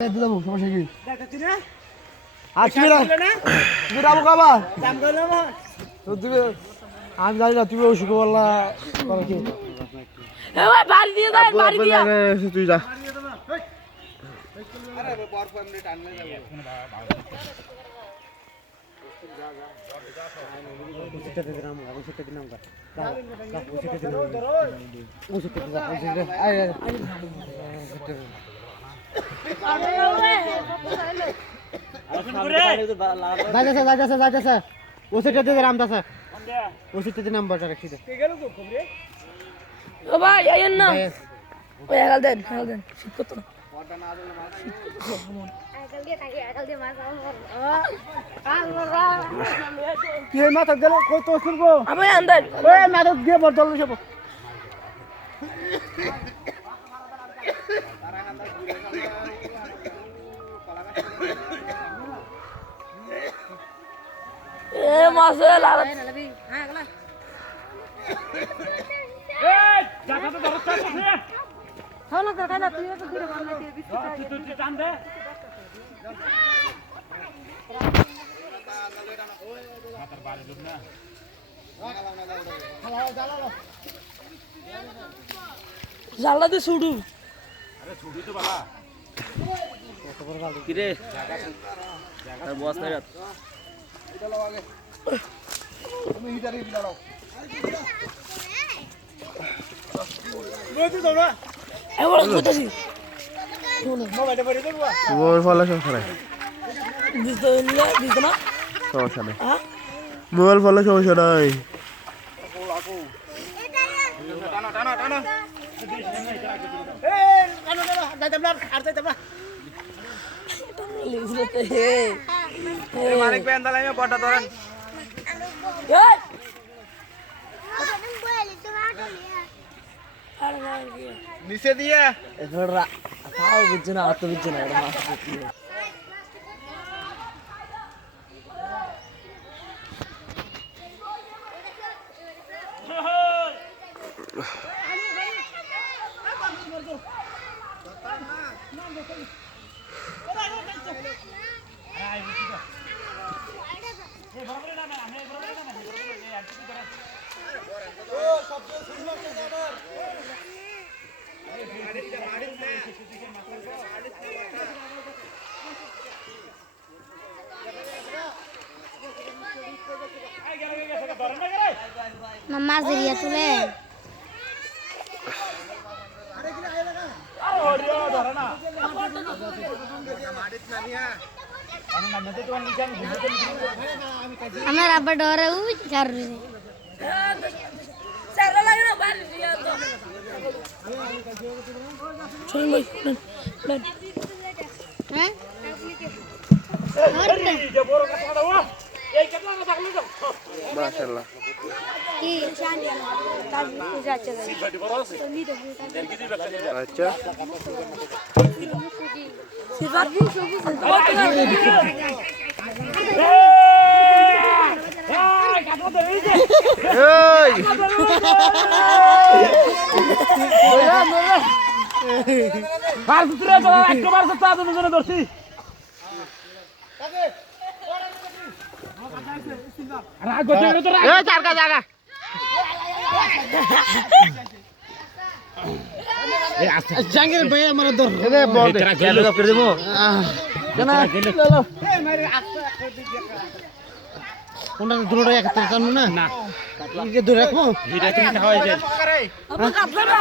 সমস্যা কি আসবি না তুমি যাবো কাবা আমি জানি না তুমি অসুখ বললা কি তুই যা যাইতেছে ওষুধটা দিয়ে রামদাসা ওষুধটা দিয়ে নাম্বারটা রাখি দে ও ভাই আইয়েন না ওই হেগাল দেন শীত করতো না কি মাথা গেল কই তো করবো আমি আন্দাজ ওই মাথা দিয়ে বদল সব এ মাসে লাল জানলা দিয়ে ছুটু কিরে আর বস নাই রাত তুমি হিটারে দিলাও এবার কোথাছি মোবাইলটা পড়ে দেবো ওর ফলে সমস্যা নাই দিতে না সমস্যা নাই হ্যাঁ মোবাইল ফলে সমস্যা নাই মানিক পেন তাহলে আমি বড়টা ধরেন নিচে দিয়ে তাও বুঝছে না আত্ম বুঝছে না মামা জরিয়া তুলে আমার আব্বা ডরে উই কাররে চালা লাগে না বাড়ি দিয়া তো চল ভাই হ্যাঁ মাশাআল্লাহ কি শান্তি কাজ যাচ্ছে আচ্ছা সিফার এই আর দুসরে তো একটু মারছ তা দুজনে ধরছি রাগ গতে তো রাগ এই চারকা জায়গা এই আচ্ছা জাঙ্গের ভাই আমার দর এনে বল দে গেল করে দেবো জানা লো কোনটা দুটোটা একসাথে জানো না না এই যে ধরে রাখবো এটা তুমি খাওয়াই যায় আপনি কাটবে না